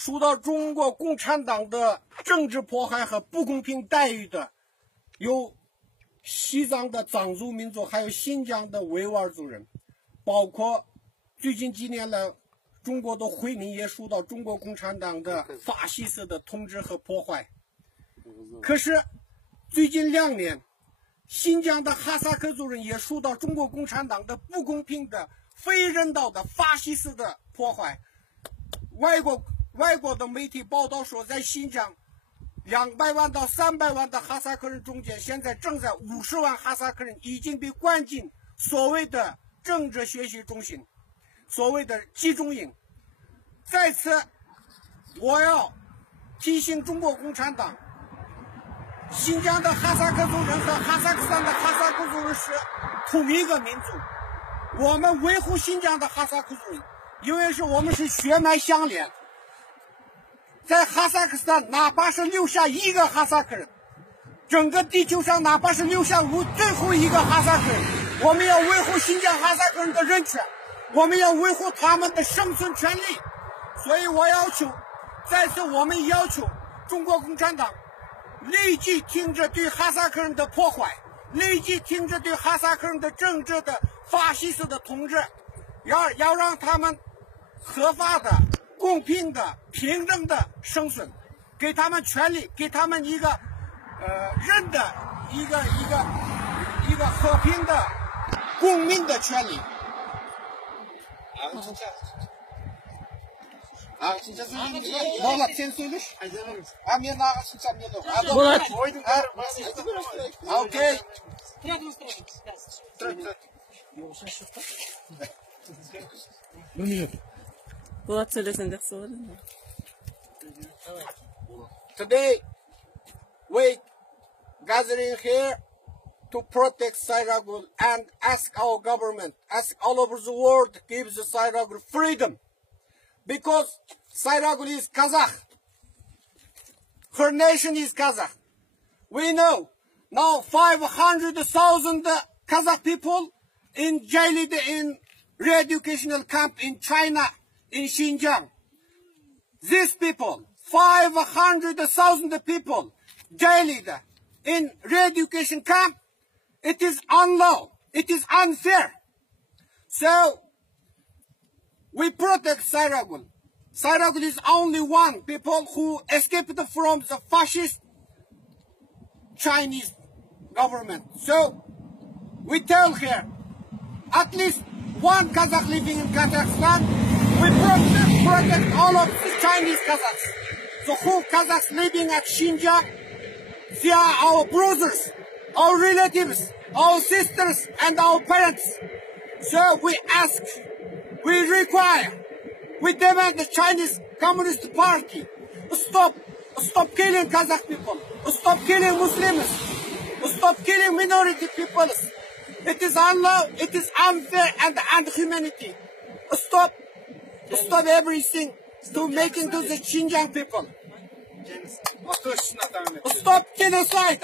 受到中国共产党的政治迫害和不公平待遇的，有西藏的藏族民族，还有新疆的维吾尔族人，包括最近几年来，中国的回民也受到中国共产党的法西斯的统治和破坏。可是最近2年，新疆的哈萨克族人也受到中国共产党的不公平的、非人道的法西斯的破坏。外国的媒体报道说，在新疆200万到300万的哈萨克人中间，现在正在50万哈萨克人已经被关进所谓的政治学习中心，所谓的集中营。在此，我要提醒中国共产党，新疆的哈萨克族人和哈萨克斯坦的哈萨克族人是同一个民族。我们维护新疆的哈萨克族人，因为我们是血脉相连。在哈萨克斯坦，哪怕是留下一个哈萨克人，整个地球上哪怕是留下最后一个哈萨克人，我们要维护新疆哈萨克人的人权，我们要维护他们的生存权利。所以我要求，在此我们要求中国共产党立即停止对哈萨克人的破坏，立即停止对哈萨克人的政治的法西斯的统治，要让他们合法的、公平的、平等的生存，给他们权利，给他们一个人的一个和平的公民的权利。والله تنسولش عمي ناقص نسميلو اوكي Polat söylesen de sonra. Today we gathering here to protect Sayragul and ask our government, ask all over the world to give the Sayragul freedom. Because Sayragul is Kazakh. Her nation is Kazakh. We know now 500,000 Kazakh people in jailed in re-educational camp in China, in Xinjiang. These people, 500,000 people jailed in re-education camp, it is unlawful, it is unfair. So, we protect Sayragul. Sayragul is only one people who escaped from the fascist Chinese government. So, we tell her, at least one Kazakh living in Kazakhstan, we protect all of the Chinese Kazakhs. So who Kazakhs living at Xinjiang, they are our brothers, our relatives, our sisters, and our parents. So we ask, we require, we demand the Chinese Communist Party stop killing Kazakh people, stop killing Muslims, stop killing minority peoples. It is unlawful, it is unfair and inhumanity. Stop everything to making to the Xinjiang people. Stop genocide.